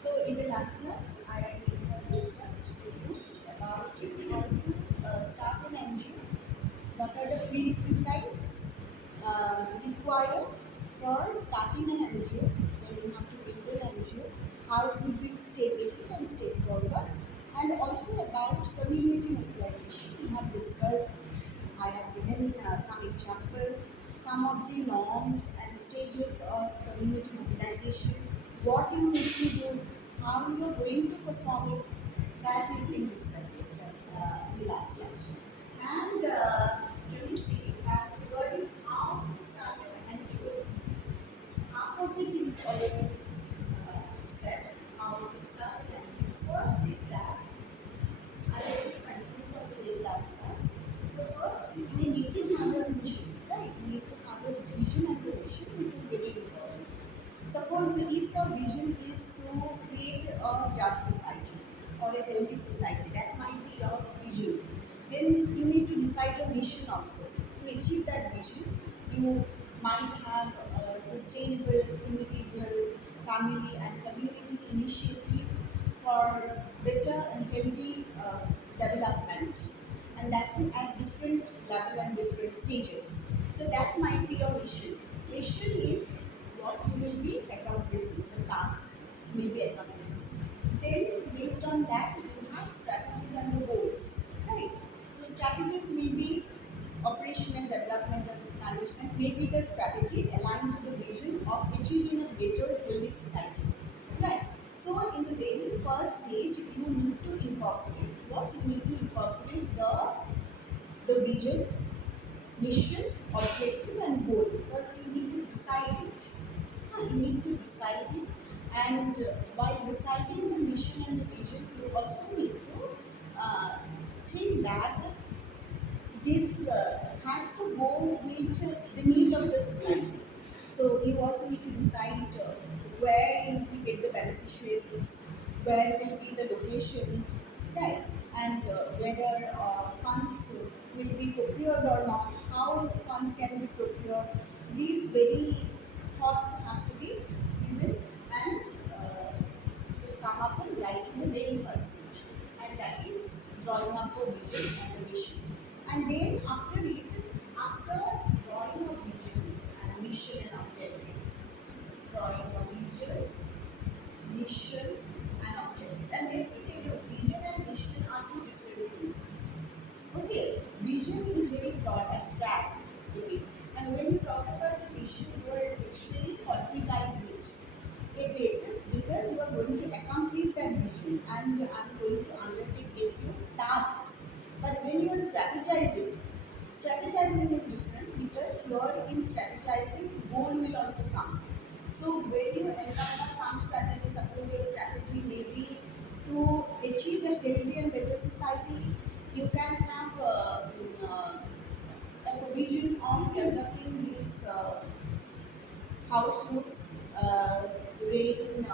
So in the last class, I have discussed with you about how to start an NGO. What are the prerequisites required for starting an NGO? When you have to build an NGO, how we will step ahead and step forward, and also about community mobilization. We have discussed. I have given some example, some of the norms and stages of community mobilization, what you need to do, how you are going to perform it. That is being discussed yesterday in the last class. And you will see that regarding how to start an NGO, half of it is already said. How to start an NGO. First is that I will continue from the very last class. So first, we need to have a mission, right? We need to have a vision and the mission, which is very important. Suppose if your vision is to create a just society or a healthy society, that might be your vision. Then you need to decide a mission also. To achieve that vision, you might have a sustainable individual, family, and community initiative for better and healthy development, and that will at different level and different stages. So that might be your mission. Mission is what you will be accomplishing, the task you will be accomplishing. Then based on that you have strategies and the goals, right? So strategies will be operational development and management, may be the strategy aligned to the vision of achieving a better healthy society, right? So in the very first stage you need to incorporate what you need to incorporate the vision, mission, objective, and goal. First, you need to decide it. You need to decide it, and while deciding the mission and the vision, you also need to think that this has to go with the need of the society. So you also need to decide where you will get the beneficiaries, where will be the location, right? And whether funds will be procured or not, how funds can be procured. These very thoughts have to be given and should come up and write in the very first stage, and that is drawing up a vision and a mission. And then after it, after drawing a vision and mission and objective, drawing a vision, mission, and objective. And let me tell you, vision and mission are two different things. Okay, vision is very broad, abstract. Okay, and when you talk about the mission, you are actually concretize it a bit, because you are going to accomplish that vision and I'm going to undertake a few tasks. But when you are strategizing, strategizing is different, because you are in strategizing, goal will also come. So when you encounter some strategy, suppose your strategy may be to achieve a healthy and better society, you can have a provision of developing these house roof rain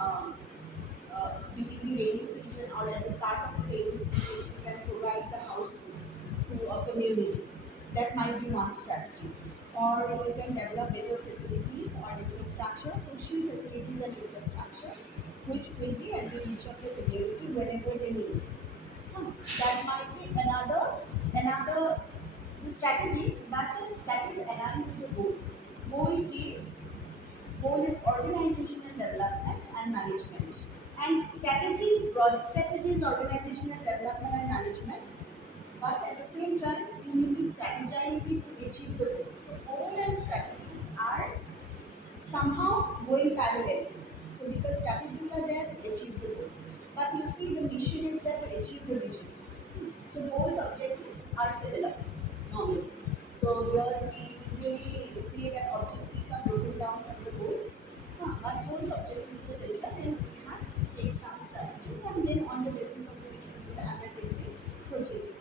during the rainy season or at the start of the rainy season, you can provide the house roof to a community. That might be one strategy. Or you can develop better facilities or infrastructure, social facilities and infrastructures, which will be at the reach of the community whenever they need. That might be another the strategy, but that is aligned to the goal. Goal is Goal is organizational development and management. And strategy is broad. Strategy is organizational development and management. But at the same time, you need to strategize it to achieve the goal. So goal and strategies are somehow going parallel. So because strategies are there to achieve the goal. But you see the mission is there to achieve the vision. So goals, objectives are similar normally. So here we usually see that objectives are broken down from the goals. But goals, objectives are similar, and we have to take some strategies, and then on the basis of which we will undertake the projects.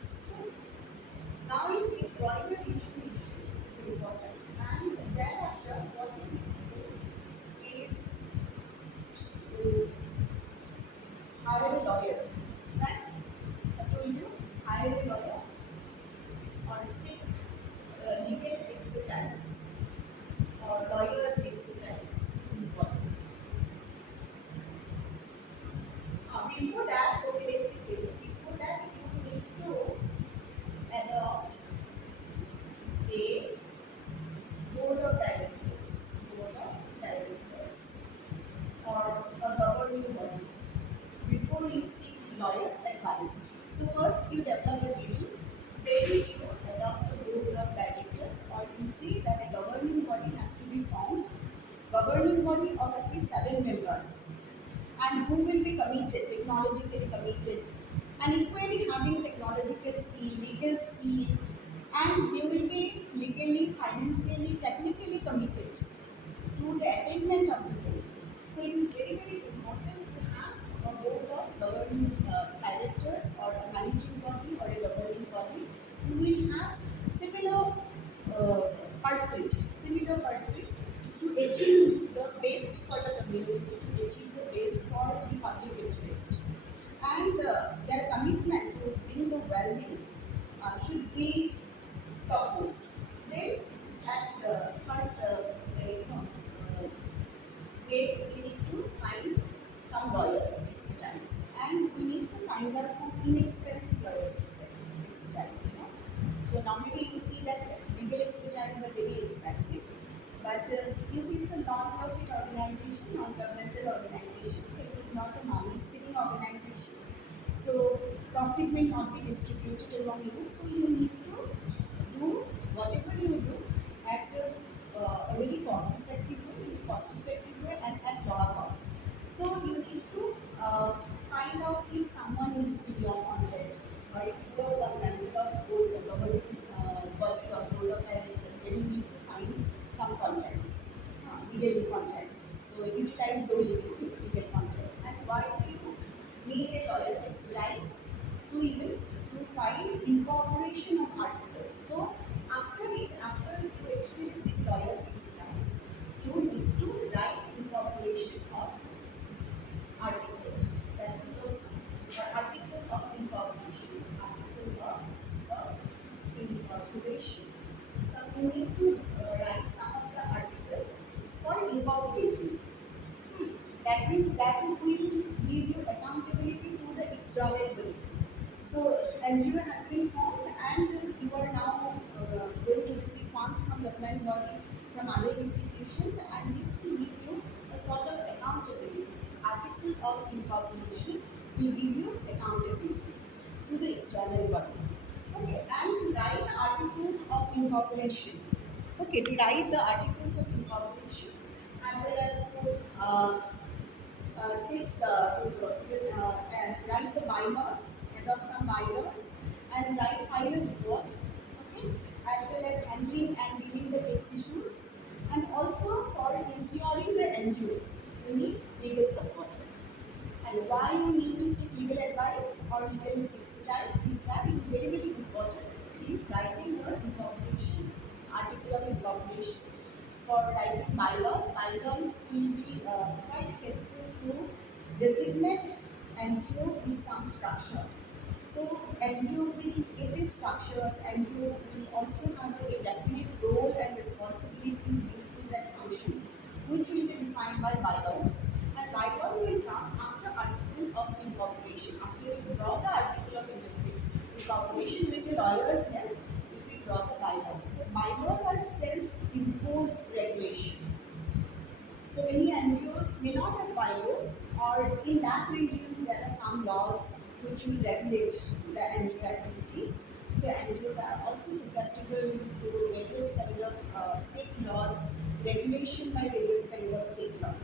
Now you see drawing a vision mission is important, and thereafter what we need to do is to hire a lawyer, right? I told you, hire a lawyer or seek legal expertise or lawyer's expertise is important. governing body of at least 7 members, and who will be committed, technologically committed, and equally having technological skill, legal skill, and they will be legally, financially, technically committed to the attainment of the goal. So it is very, very important to have a board of governing directors or a managing body or a governing body who will have similar uh, pursuit, similar pursuit to achieve the best for the community, to achieve the best for the public interest. And their commitment to bring the value should be topmost. Then, at third, where we need to find some lawyers expertise, and we need to find out some inexpensive lawyers expertise. So normally you see that legal expertise are very expensive, but you see it's a non-profit organization, non-governmental organization, so it is not a money-spinning organization. So profit will not be distributed among you. So you need to do whatever you do at a very cost-effective way, and at lower cost. So you need to find out if someone is in your contact, or if you are a member of board, governing body or board of directors, then you need to find some contacts, legal contacts. So utilize those legal contacts. And why do you need a lawyer's expertise? To even to file incorporation of articles. So after you actually seek lawyer's expertise, you need to write incorporation of article. That is also article of incorporation, article of sister incorporation. So you need to write some of the article for incorporating. That means that will give you accountability to the external body. So NGO has been formed, and you are now going to receive funds from government body, from other institutions, and this will give you a sort of accountability. This article of incorporation will give you accountability to the external body. Okay, and to write the article of incorporation. Okay, to write the articles of incorporation, as well as to takes write the bylaws, adopt some bylaws, and write final report. Okay, as well as handling and dealing the tax issues, and also for ensuring the NGOs, you need legal support. And why you need to seek legal advice or legal expertise is that it is very, very important in writing the incorporation, article of incorporation. For writing bylaws, bylaws will be quite helpful to designate NGO in some structure. So NGO will get the structures, NGO will also have a definite role and responsibilities, duties and function, which will be defined by bylaws. And bylaws will come after article of incorporation. After you draw the article of incorporation with the lawyer's help, you will draw the bylaws. So bylaws are self-imposed regulation. So many NGOs may not have bylaws, or in that region there are some laws which will regulate the NGO activities. So NGOs are also susceptible to various kind of state laws, regulation by various kind of state laws.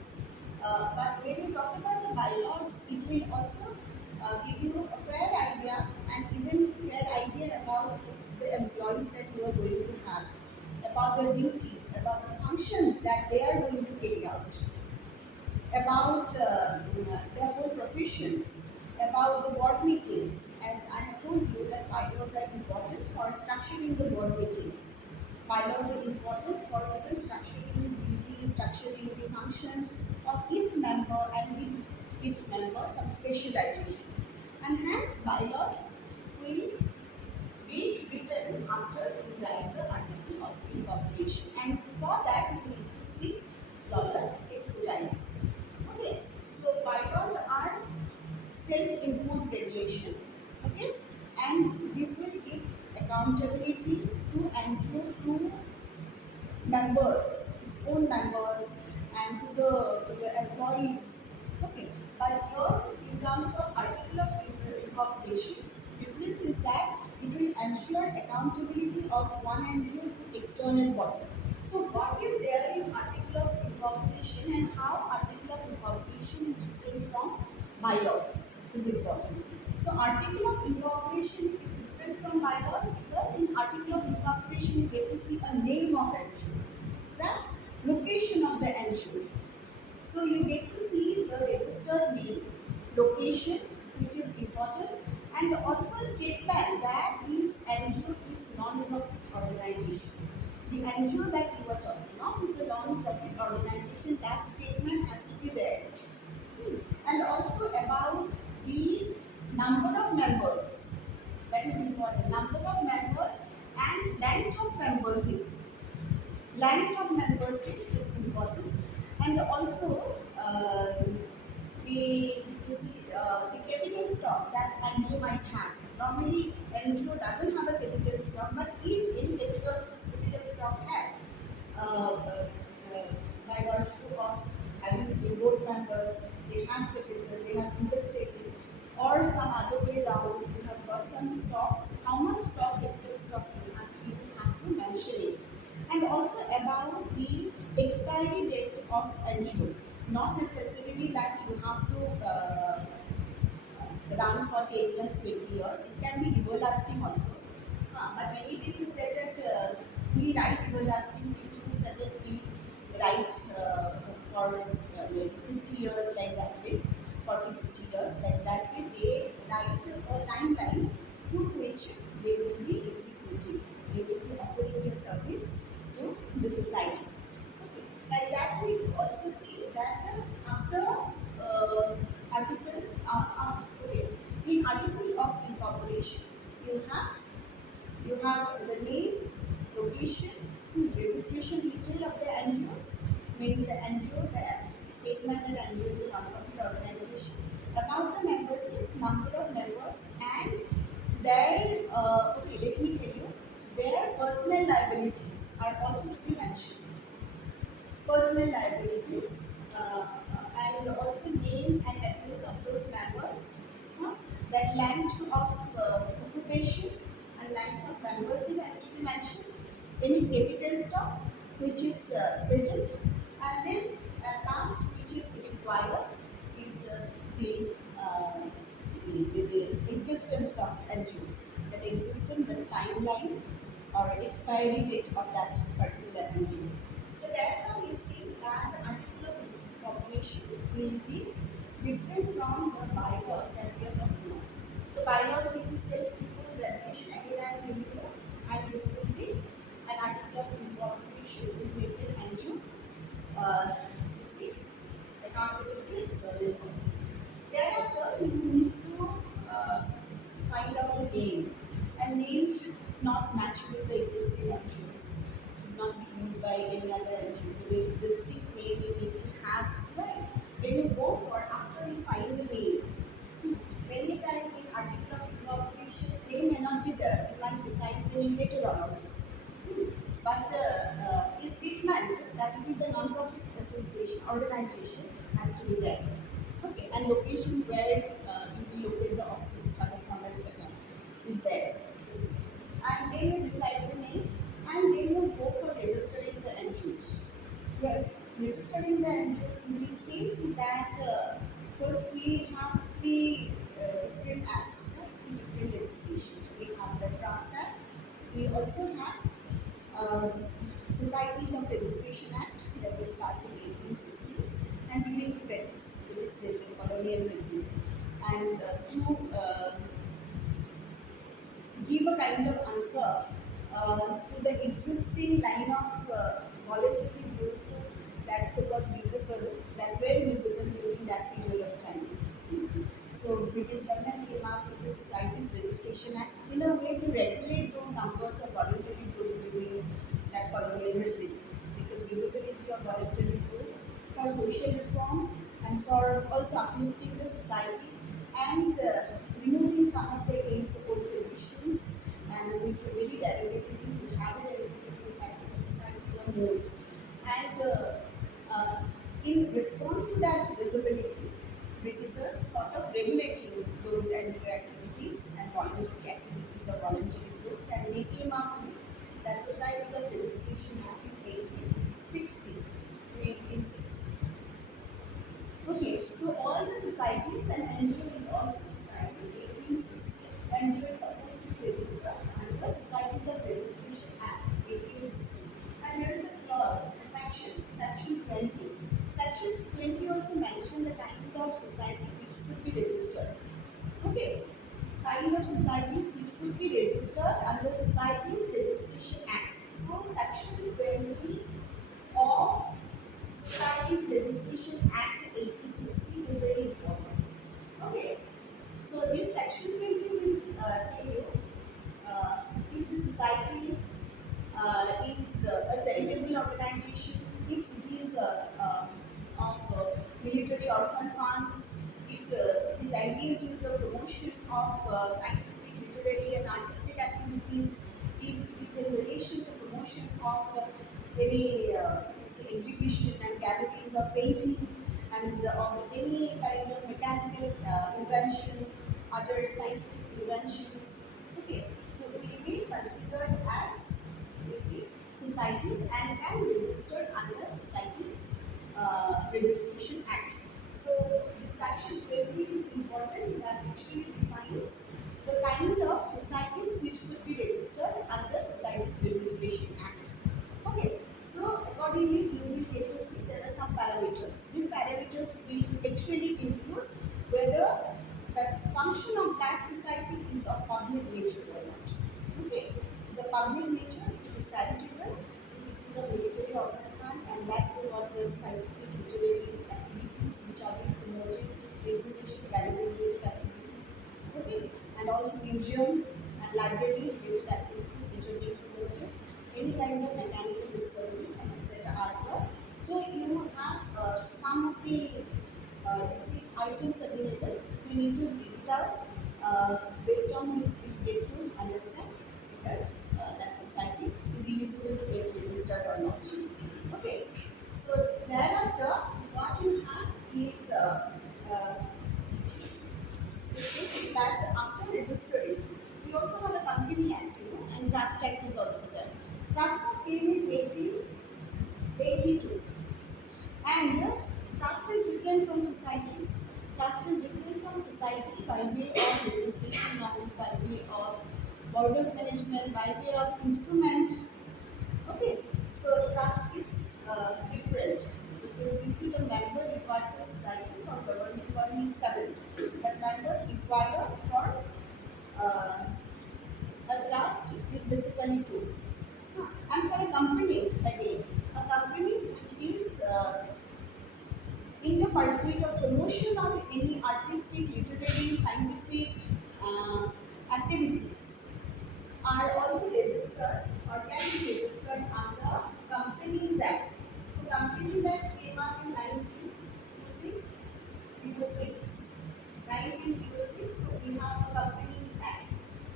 But when you talk about the bylaws, it will also give you a fair idea, and even fair idea about the employees that you are going to have, about their duties, about the functions that they are going to carry out, about their whole professions, about the board meetings. As I have told you that bylaws are important for structuring the board meetings. Bylaws are important for even structuring the duties, structuring the functions of each member, and give each member some specialization. And hence bylaws will be written after you write the article of incorporation. And for that you need to seek lawyers expertise. Okay, so bylaws are self-imposed regulation. Okay, and this will give accountability to NGO, to members, its own members, and to the employees. Okay, but here in terms of article of incorporations, difference is that it will ensure accountability of one NGO to external body. So what is there in article of incorporation? incorporation and how article of incorporation is different from bylaws is important. So article of incorporation is different from bylaws because in article of incorporation you get to see a name of NGO, right? Location of the NGO. So you get to see the registered name, location, which is important, and also a statement that this NGO is non-profit organization. The NGO that you are talking of is a non-profit organization. That statement has to be there. And also about the number of members. That is important. Number of members and length of membership. Length of membership is important, and also the capital stock that NGO might have. Normally, NGO doesn't have a capital stock, but if any capital stock had, by virtue of having a board members, they have capital, they have invested in, or some other way around, you have got some stock. How much stock, capital stock you have to mention it, and also about the expiry date of NGO. Not necessarily that you have to run for 10 years, 20 years. It can be everlasting also. But many people say that we write everlasting. People say that we write for like 50 years like that way, 40, 50 years like that way. They write a timeline to which they will be executing. They will be offering their service to the society. Okay. Like that we also see that after article, okay, in article of incorporation, you have the name, location, registration detail of the NGOs, means the NGO, the statement that NGO is a non-profit organization, about the membership, number of members, and their, okay, let me tell you, their personal liabilities are also to be mentioned. Personal liabilities, and also name and address of those members, huh? That length of occupation and length of membership has to be mentioned, any capital stock which is present, and then at last which is required is uh, the existence of NGOs, that existence, the timeline or expiry date of that particular NGOs. So that's how we see that article of incorporation will be different from the bylaws that we are talking about. So bylaws will be self-imposed regulation again and again, and this will be an article of incorporation will make an NGO. You see, accountability external bodies. Thereafter, you need to find out the name, and name should not match with the existing NGOs. Should not be used by any other NGOs. With distinct name, you need to have, right. When you go for after you find the name, many times in article of incorporation, name may not be there. You might decide the name later on also. But a statement that it is a non-profit association organization has to be there. Okay, and location where you will locate the office, have a formal setup is there. And then you decide the name, and then you go for registering the NGOs. Well, registering the NGOs, you will see that first we have three different acts, right? Three different legislations. We have the Trust Act. We also have Societies of Registration Act that was passed in 1860s, and during the British regime, colonial regime, and to give a kind of answer to the existing line of voluntary group that was visible, that were visible during that period of time. So British government came up with the Societies Registration Act in a way to regulate those numbers of voluntary groups during that colonial regime, because visibility of voluntary group for social reform and for also uplifting the society, and removing some of the age-old traditions and which were very derogatory, which had a derogatory impact on the society or more. And in response to that visibility, Britishers thought of regulating those NGO activities and voluntary activities of voluntary groups, and they came up with that Societies of Registration Act in 1860. So all the societies, and NGO is also a society, 1860. NGO is supposed to be registered under Societies of Registration Act 1860. And there is a clause, a section 20. Sections 20 also mention the kind of society which could be registered. Okay, kind of societies which could be registered under Societies Registration Act. So section 20 of Societies Registration Act 1860 is very important. Okay, so this section 20 will tell you if the society is a charitable organization, if it is of military orphan funds, if it is engaged with the promotion of scientific, literary, and artistic activities, if it is in relation to promotion of any say exhibition and galleries of painting and of any kind of mechanical invention, other scientific inventions. Okay, so will be considered as you see societies and can registered under Societies Registration Act. So this section 20 is important, that actually defines the kind of societies which could be registered under Societies Registration Act. Okay, so accordingly you will get to see there are some parameters. These parameters will actually include whether the function of that society is of public nature or not. Okay, it's a public nature, it is charitable, it is a military orphan fund, and that will what the scientific literary activities which are being promoted, exhibition, gallery related activities, okay, and also museum and library related activities which are being promoted, any kind of mechanical discovery and etc. artwork. So you have some of the you see items available. So you need to read it out based on which you get to understand whether that society is eligible to get registered or not. Okay. So thereafter, what you have is that after registering, we also have a company act, and trust act is also there. Trust act came in 1882, and trust is different from societies. Trust is different from society by way of registration norms, by way of board of management, by way of instrument. Okay, so trust is different because you see the member required for society for governing body is 7, but members required for uh, a trust is basically 2. And for a company, again, a company which is in the pursuit of promotion of any artistic, literary, scientific uh, activities are also registered or can be registered under Companies Act. So Companies Act came up in 1906. 1906. So we have a Companies Act.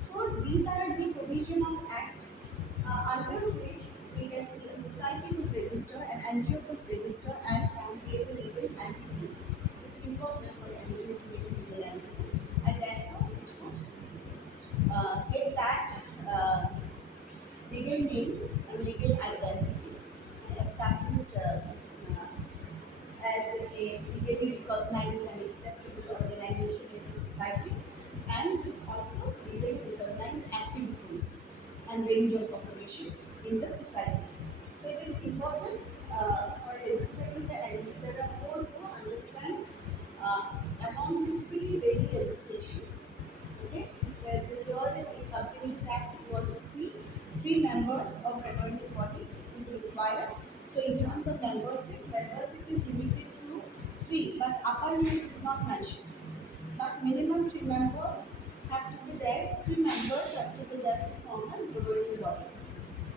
So these are the provision of Act under which we can see a society could register, an NGO could register and create a legal entity. It's important for NGO to make a legal entity, and that's how it would get that legal name and legal identity and established as a legally recognized and acceptable organization in the society, and also legally recognized activities and range of operation in the society. So it is important for registering the LD. There are 4 to understand among these 3 daily legislations. Okay, there is a third in Companies Act. You also see 3 members of governing body is required. So in terms of membership is limited to 3, but upper limit is not mentioned. But minimum 3 members have to be there. 3 members have to be there to form a governing body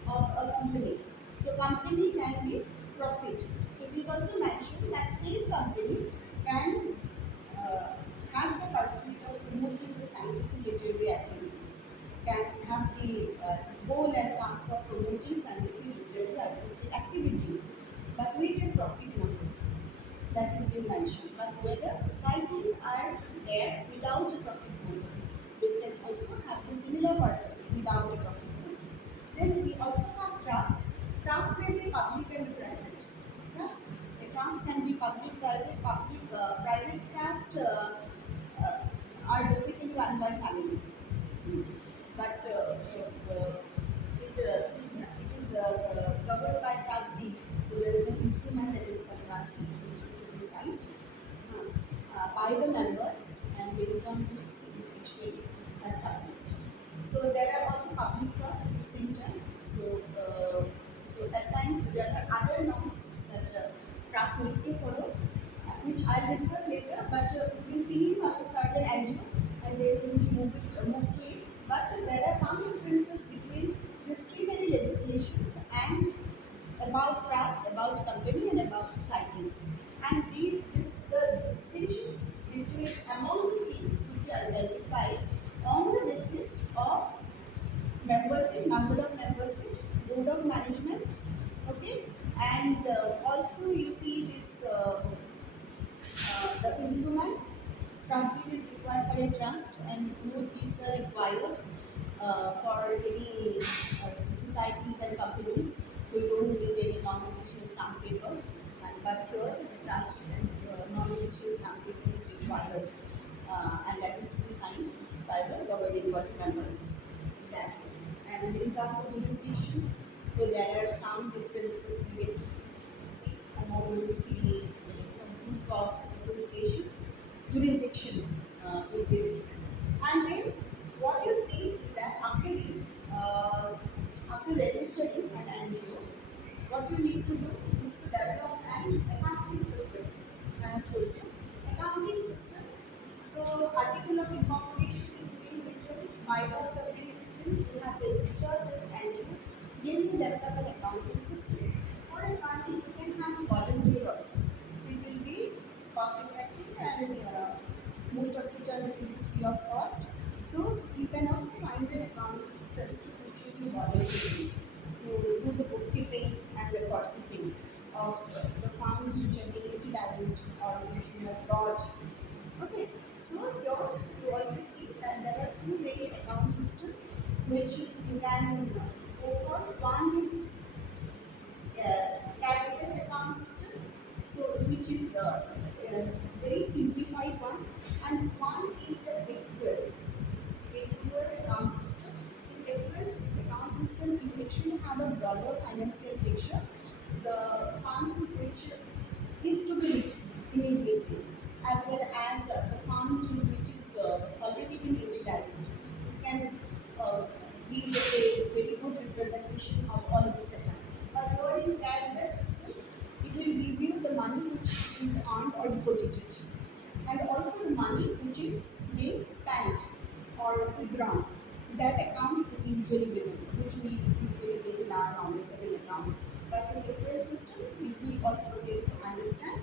of a company. So company can be profit. So it is also mentioned that same company can uh, have the pursuit of promoting the scientific literary activities, can have the goal and task of promoting scientific literary artistic activity, but with a profit motive that is being mentioned. But whether societies are there without a profit motive, they can also have the similar pursuit without a profit motive. Then we also have trust. Trust may be public and private. Yeah? A trust can be public, private, private trust are basically run by family. But it is covered by trust deed. So there is an instrument that is called trust deed, which is to be signed by the members and based on which it actually established. So there are also public trusts at the same time. So at times there are other norms that trusts need to follow, which I'll discuss later. But we'll finish how to start an NGO, and then we will move to it. But there are some differences between these three very legislations and about trust, about company, and about societies. And the distinctions between among the three could be identified on the basis of membership, number of membership, board of management, okay, and also you see this the instrument. Trust deed is required for a trust, and no deeds are required for any societies and companies. So you don't need any non-judicial stamp paper. And but here, trust and non-judicial stamp paper is required, and that is to be signed by the governing body members. That and in terms of jurisdiction, so there are some differences we get see amongst the group of associations. Jurisdiction will be different. And then what you see is that after registering an NGO, what you need to do is to develop an accounting system. I have told you, accounting system. So article of incorporation is being written, bylaws are being written, you have registered this NGO, then you develop an accounting system. For accounting, you can have volunteer also. So it will be cost effective and most of the time it will be free of cost. So you can also find an accountant which will be volunteering to do the bookkeeping and record keeping of the funds which are being utilized or which you have got. Okay, so here you also see that there are two very account systems which you can go for. One is cashless account system, so which is very simplified one, and one is the equal account system. In equal account system, you actually have a broader financial picture. The funds which is to be received immediately, as well as the funds which is already been utilized. You can uh, give a very good representation of all this data. But here in cashless system, it will give you the money which is earned or deposited, and also the money which is being spent or withdrawn. That account is usually given, which we usually get in our normal saving account. But in the different system, we will also get to understand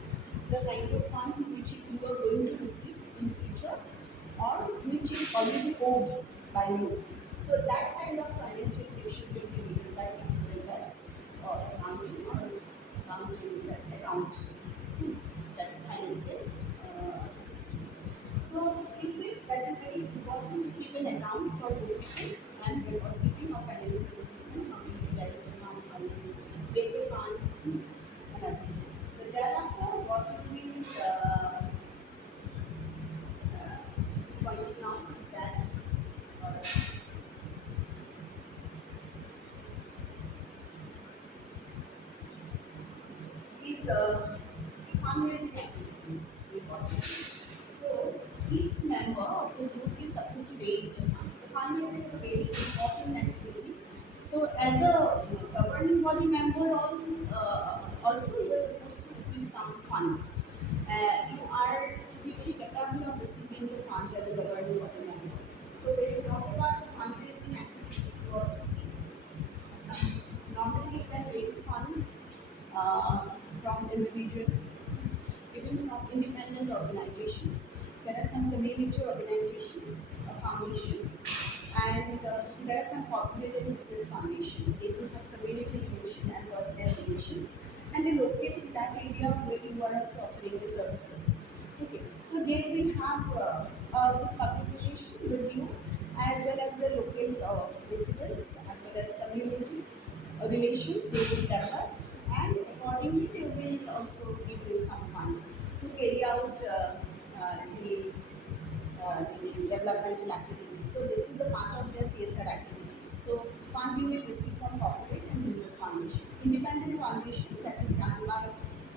the kind of funds which you are going to receive in future or which is already owed by you. So that kind of financial picture will be given by people as or accounting or accounting that account that financial system. So you see that is very important to keep an account for bookkeeping and record keeping of financial statement, how you utilize the fund, how you get the fund, and everything. So thereafter, what you will pointing out is that is the fundraising activities important. So each member of the group is supposed to raise the fund. So fundraising is a very important activity. So as a governing body member, also you are supposed to receive some funds. You are to be very capable of receiving the funds as a governing body member. So when you talk about the fundraising activities, you also see normally you can raise fund from individual, even from independent organizations. There are some community organizations, foundations, and there are some corporate and business foundations. They do have community relation and personal relations, and they locate in that area where you are also offering the services. Okay, so they will have a good public relation with you as well as the local residents as well as community relations they will develop, and accordingly they will also give you some fund to carry out the developmental activities. So this is a part of their CSR activities. So fund you will receive from corporate and business foundation. Independent foundation that is run by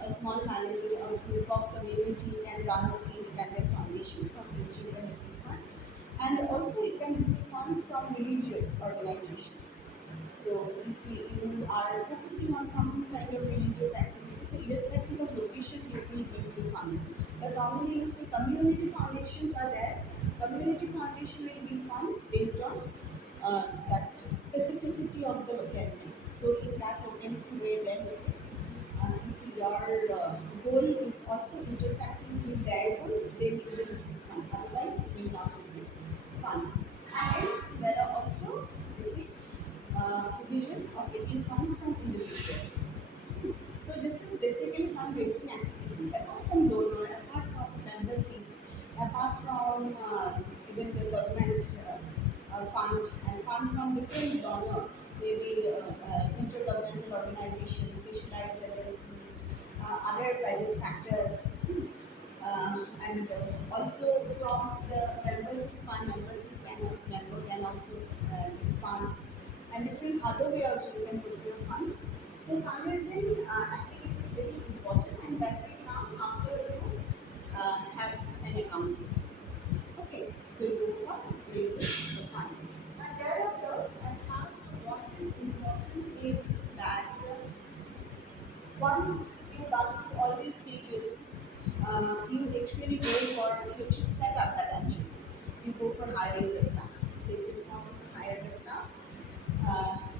a small family or group of community can run also independent foundations from which you can receive fund. And also you can receive funds from religious organizations. So if you are focusing on some kind of religious activity, so irrespective of location, you will give you funds. But normally you see community foundations are there. Community foundation will give funds based on that specificity of the locality. So in that locality where they located, if your goal is also intersecting with their goal, then you will receive funds. Otherwise, you will not receive funds. And there are also, you see, provision of taking funds from individual. So this is basically fundraising activities. Apart from donor, apart from membership, apart from even the government fund and fund from different donor, maybe intergovernmental organizations, specialized agencies, other private sectors, and also from the membership member can also give funds, and different other way also you can put your funds. So fundraising activity is very important, and that will come after you have an accounting. Okay, so you go for raising the fund. And thereafter, and last, what is important is that once you done through all these stages, you actually go for, you actually set up that engine. You go for hiring the staff. So it's important to hire the staff.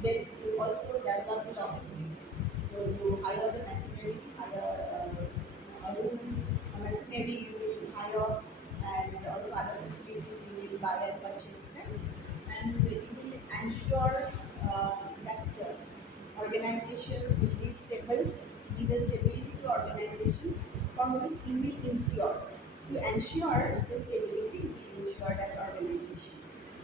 Then you also develop the logistic. So you hire the machinery, hire a room, a machinery you will hire, and also other facilities you will buy and purchase. Right? And you will ensure that organization will be stable, give a stability to organization, from which you will ensure. To ensure the stability, you will ensure that organization.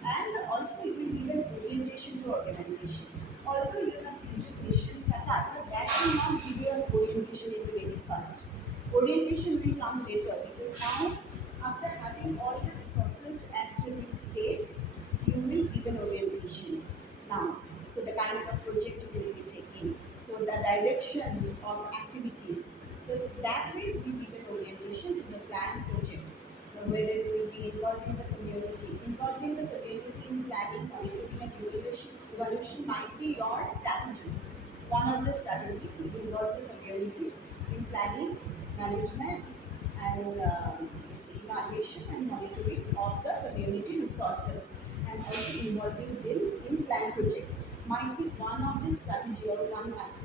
And also you will give an orientation to organization. Although you have rigid mission set up, but that will not give you an orientation in the very first. Orientation will come later, because now after having all the resources at its place, you will give an orientation now. So the kind of project you will be taking, so the direction of activities. So that way we give an orientation to the planned project, where it will be involving the community. Involving the community in planning, monitoring and evaluation might be your strategy. One of the strategy to involve the community in planning, management, and evaluation and monitoring of the community resources, and also involving them in plan project might be one of the strategy, or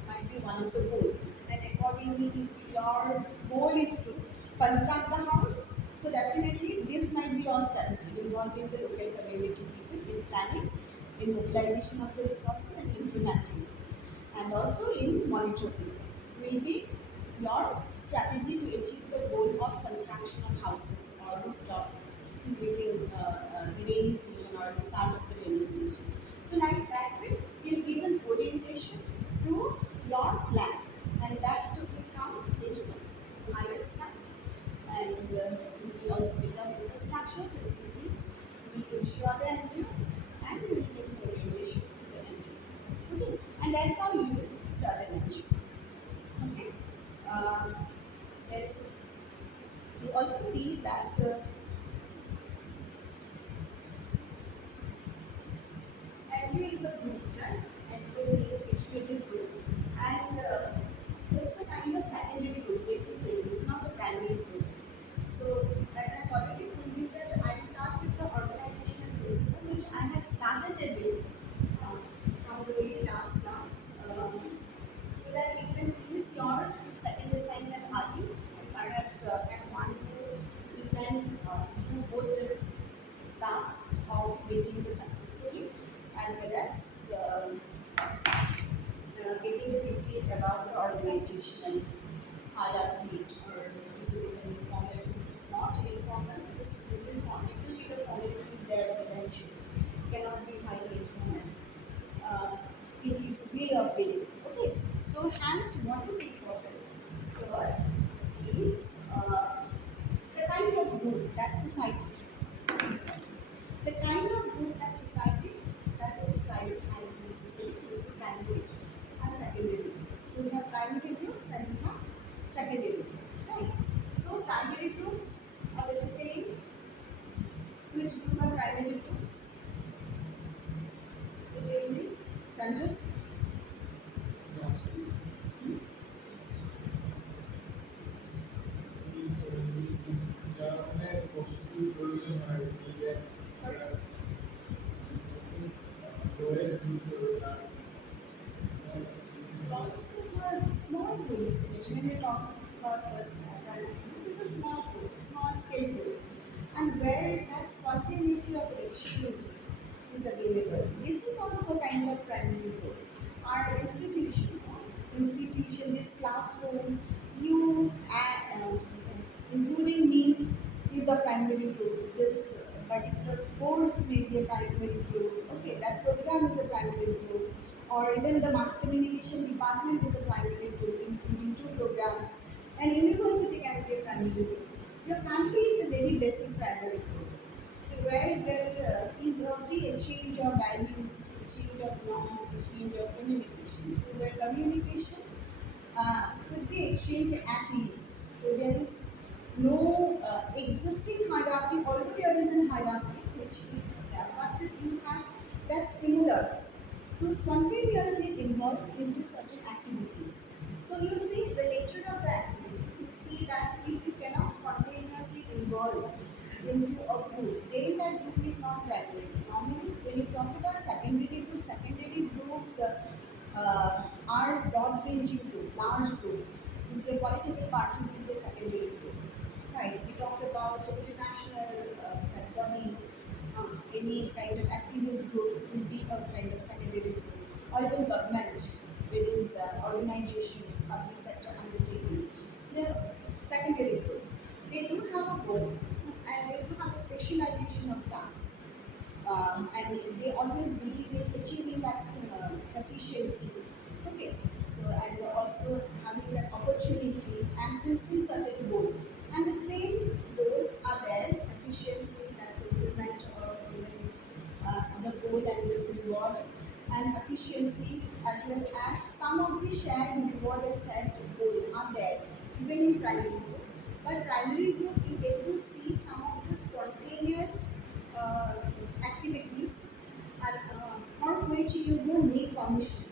might be one of the goal. And accordingly, if your goal is to construct the house, so definitely this might be your strategy, involving the local community people in planning, in mobilization of the resources and implementing, and also in monitoring will be your strategy to achieve the goal of construction of houses or rooftop during the rainy season or the start of the rainy season. So like that way, you'll give an orientation to your plan, and that to become digital, higher staff, and we will also build up infrastructure facilities. We will ensure the NGO, and we will give an orientation to the NGO. Okay, and that's how you will start an NGO. Okay, then you also see that NGO is a group, right? NGO is actually a group, and it's a kind of secondary group. It's not a primary group. So, as I have already told you that I start with the organizational principle, which I have started with from the very last class, so that you can finish your second assignment early, and perhaps at one go you can do both the task of getting the successfully, as well as getting the detail about the organizational hierarchy, or if it is an informal, if it is not informal, because little bit of formality is there potential. Cannot be highly informal in its way of dealing. Okay, So hence what is important here is the kind of group that society, the kind of group that society, that the society has basically is primary and secondary group. So we have primary groups and we have secondary groups, right? So primary groups are basically, which group are primary groups? You tell me, Ranjan? Yes. যারা প্রস্তুতি প্রয়োজন হয় নিজের Sorry. Lowest group তার Lots of small groups. When you talk about personal, it is a small group, small scale group, and where that spontaneity of exchange is available. This is also kind of primary group. Our institution, this classroom, you, including me, is a primary group. This particular course may be a primary group. Okay, that program is a primary group, or even the mass communication department is a primary group, including two programs. And university can be a primary group. Your family is a very basic primary group, where there is a free exchange of values, exchange of norms, exchange of communication. So where communication could be exchanged at ease. So there is no existing hierarchy, although there is a hierarchy which is there, but you have that stimulus to spontaneously involve into certain activities. So you see the nature of the activities. You see that if you cannot spontaneously involve into a group, then that group is not primary. Normally, when you talk about secondary groups are broad-ranging group, large group. You say political party will be a secondary group. Right. We talked about international body, any kind of activist group will be a kind of secondary group, or even government with its organizations, public sector undertakings. They're secondary group. They do have a goal and they do have a specialization of task. And they always believe in achieving that efficiency. Okay, so and also having that opportunity and fulfill certain goal. And the same goals are there: efficiency, that fulfillment of even the goal and its reward, and efficiency as well as some of the shared reward and shared goal are there even in primary group. But primary group you get to see some of the spontaneous uh, activities and, for which you don't need permission.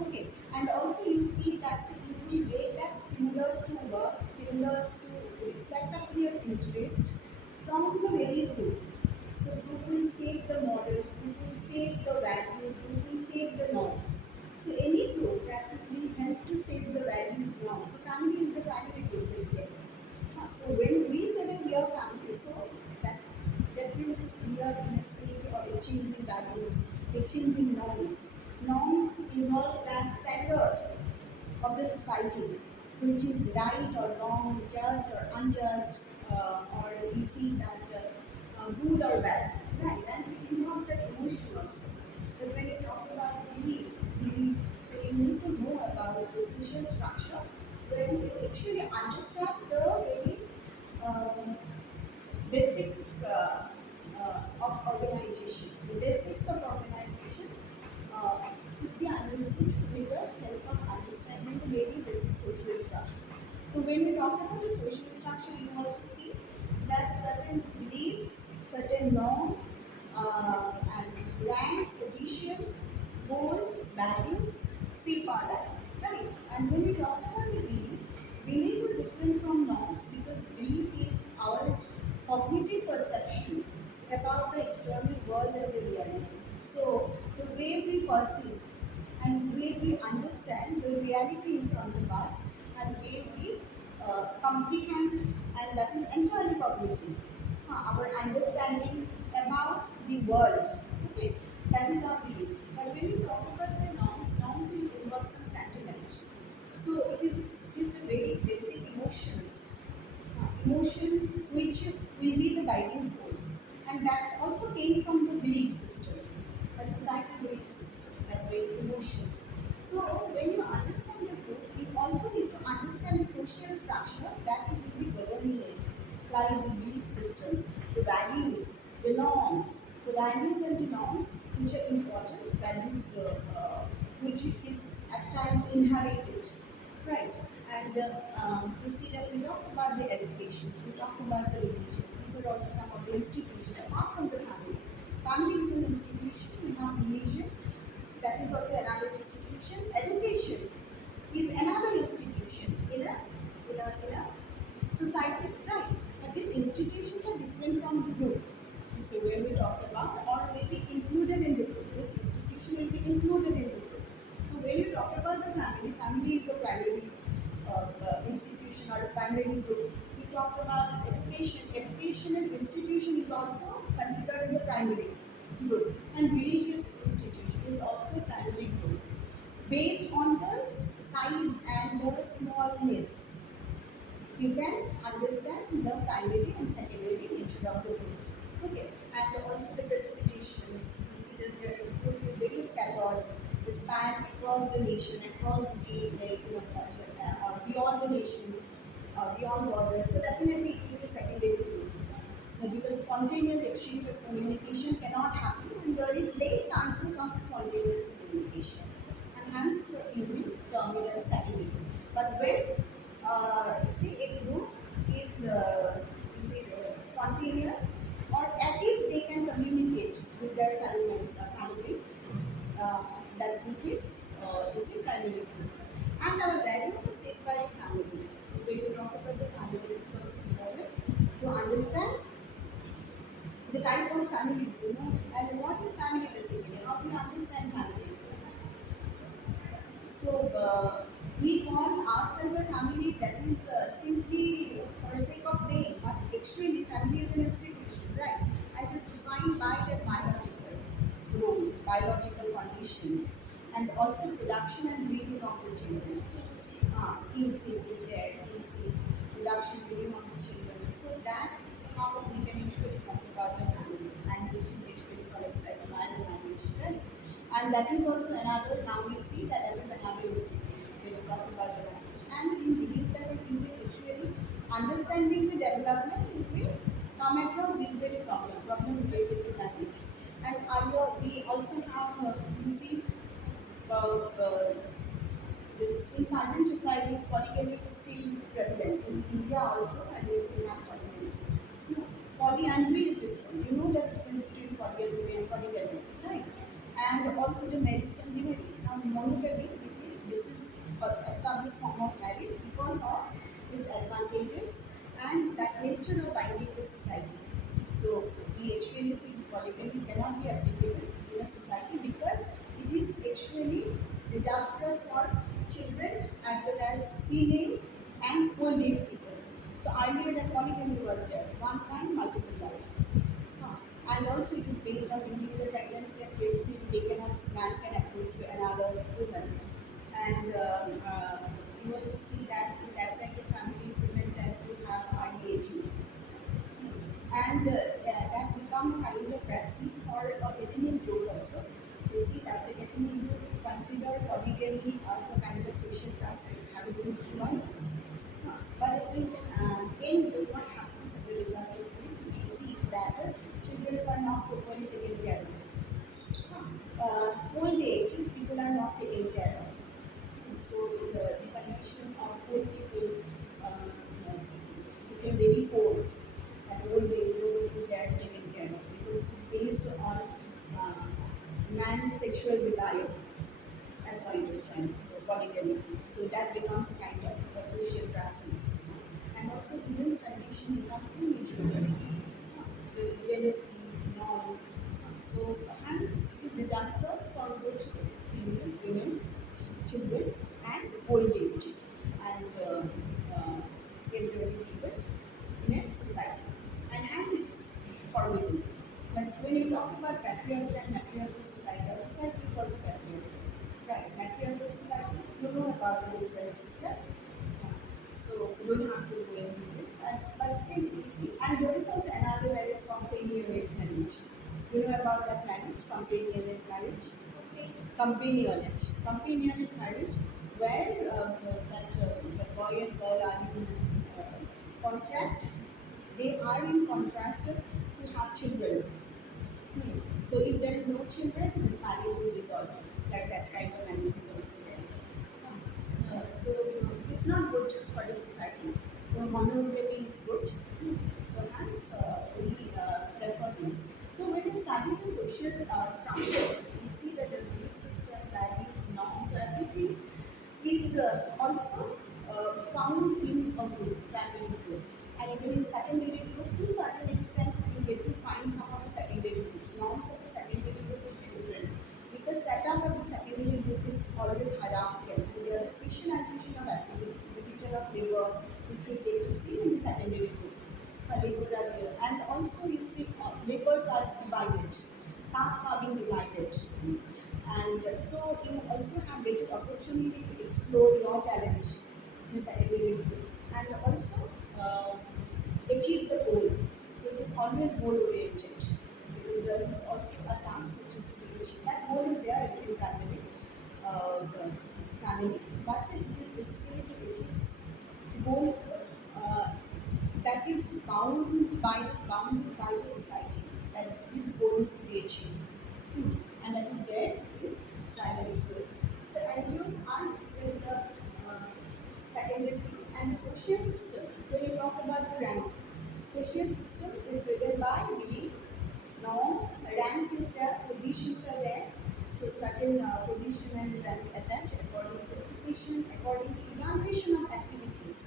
Okay, and also you see that you will get that stimulus to work, stimulus to reflect upon your interest from the very group. So group will shape the model, group will shape the values, group will shape the norms. So any group that will help to shape the values norms. So family is the primary group basically. So when we say that we are family, so that that means we are in a stage of exchanging values, exchanging norms. Norms involve that standard of the society, which is right or wrong, just or unjust, or we see that good or bad, right? And it involves that emotion also. But when you talk about belief, so you need to know about the social structure when you actually understand the very um, basic of organization. The basics of organization could be understood with the help of understanding the very basic social structure. So when we talk about the social structure, you also see that certain beliefs, certain norms, and rank, position, goals, values shape our life, right? And when we talk about the belief is different from norms because belief is our cognitive perception about the external world and the reality. So the way we perceive and way we understand the reality in front of us and way we comprehend, and that is entirely cognitive. Our understanding about the world. Okay, that is our belief. But when you talk about the norms will involve some sentiment. So it is the very basic emotions which will be the guiding force, and that also came from the belief system, a societal belief system, that very emotions. So when you understand the group, you also need to understand the social structure that will be governing it, like the belief system, the values, the norms. So values and the norms, which are important, values which is at times inherited, right? And you see that we talk about the education, we talk about the religion. These are also some of the institutions apart from the family. Family is an institution. We have religion, that is also another institution. Education is another institution in a society, right? But these institutions are different from the group. You see, where we talked about, or may be included in the group. This institution will be included in the group. So when you talk about the family, family is a primary institution or a primary group. We talked about this education. Educational institution is also considered as a primary group, and religious institution is also a primary group. Based on the size and the smallness, you can understand the primary and secondary nature of the group. Okay, and also the precipitations. You see that the group is very scattered, span across the nation, across or beyond the nation, or beyond borders. So definitely it will be secondary group. So because spontaneous exchange of communication cannot happen, and there is less chances of spontaneous communication, and hence you will term it as secondary. But when you see a group is you see spontaneous, or at least they can communicate with their fellow members or family, uh, that group is you see primary groups. And our values are set by the family. So when you talk about the family, it's also important to understand the type of families, and what is family basically, how do you understand family. So we call ourselves a family, that is simply for sake of saying, but actually family is an institution, right? And is defined by their biological role, biological conditions, and also production and breeding of the children. Kinship is there, kinship, production, breeding of the children. So that's how we can actually talk about the family, and which is actually sort of like marriage, right? And that is also another, now we see that that is another institution when we talk about the marriage. And in these level, we will actually understanding the development, it will come across these very problem related to marriage. And earlier we also have, we see this in certain societies, polygamy is still prevalent. In India also, and we have polygamy. No, polyandry is different. You know the difference between polyandry and polygamy, right? And also the merits and demerits. Now, monogamy, this is an established form of marriage because of its advantages and that nature of binding the society. So we actually see polygamy cannot be applicable in a society because it is actually disastrous for children as well as female and old age people. So earlier that polygamy was there, one man, multiple wives. And also it is based on during the pregnancy and breastfeeding taken up, so man can approach to another woman. And you also see that in that kind of family, women tend to have early aging, and that become a kind of prestige for ethnic group also. You see that the ethnic group consider polygamy as a kind of social prestige, having two three wives. But at the end, what happens as a result of which we see that children are not properly taken care of. Old age, people are not taken care of. So the condition of poor people became very poor, and old age, nobody is there taken care of because it is based on uh, man's sexual desire at point of time. So polygamy. So that becomes a kind of social prestige. And also women's condition become too miserable. The jealousy, norm. So hence it is disastrous for both female, women, children, and old age, and elderly people in a society. And hence it is forbidden. But when you talk about patriarchal and matriarchal society, our society is also patriarchal. Right, matriarchal society, you know about the differences, right? So we don't have to go in details. But still we see, and there is also another marriage, companionate marriage. You know about that marriage, companionate marriage? companionate marriage, where the boy and girl are in contract. They are in contract to have children. So if there is no children, the marriage is dissolved. Like that kind of marriage is also there. So it's not good for the society. So monogamy is good. So hence we prefer this. So when you study the social structures, we see that the belief system, values, norms, everything is also found in a group, primary group. And even in secondary group, to certain extent, you get to find some of the secondary groups. Norms of the secondary group will be different. Because setup of the secondary group is always hierarchical. And there is specialization of activity, division of labor, which we get to see in the secondary group. Labor are here. And also you see labors are divided. Tasks are being divided. And so you also have better opportunity to explore your talent in the secondary group and also achieve the goal. So it is always goal oriented because there is also a task which is to be achieved. That goal is there in primary family, but it is basically to achieve goal that is bounded by the society, that this goal is to be achieved. And that is there in primary school. So NGOs are still the secondary school and social system. When you talk about the rank, social system is driven by belief, norms, rank is there, positions are there. So certain position and rank attached according to occupation, according to evaluation of activities,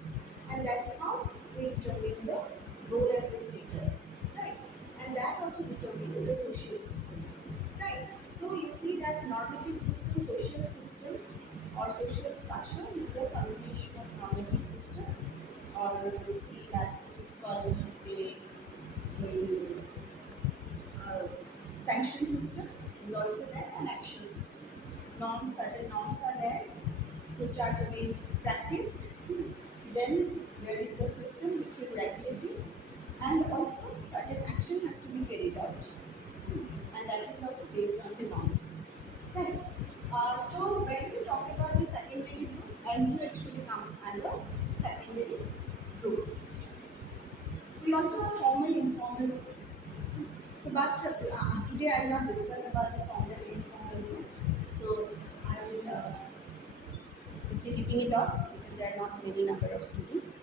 and that's how we determine the role and the status, right? And that also determines the social system, right? So you see that normative system, social system, or social structure is a combination of normative system, or we see that this is called a uh, sanction system is also there, and action system. Norms, certain norms are there which are to be practiced. Then there is a system which will regulate it, and also certain action has to be carried out, and that is also based on the norms. Right. So when we talk about the secondary group, NGO actually comes under secondary group. We also have formal, informal group. So, but today I will not discuss about the formal and informal group. So I will be keeping it off because there are not many number of students.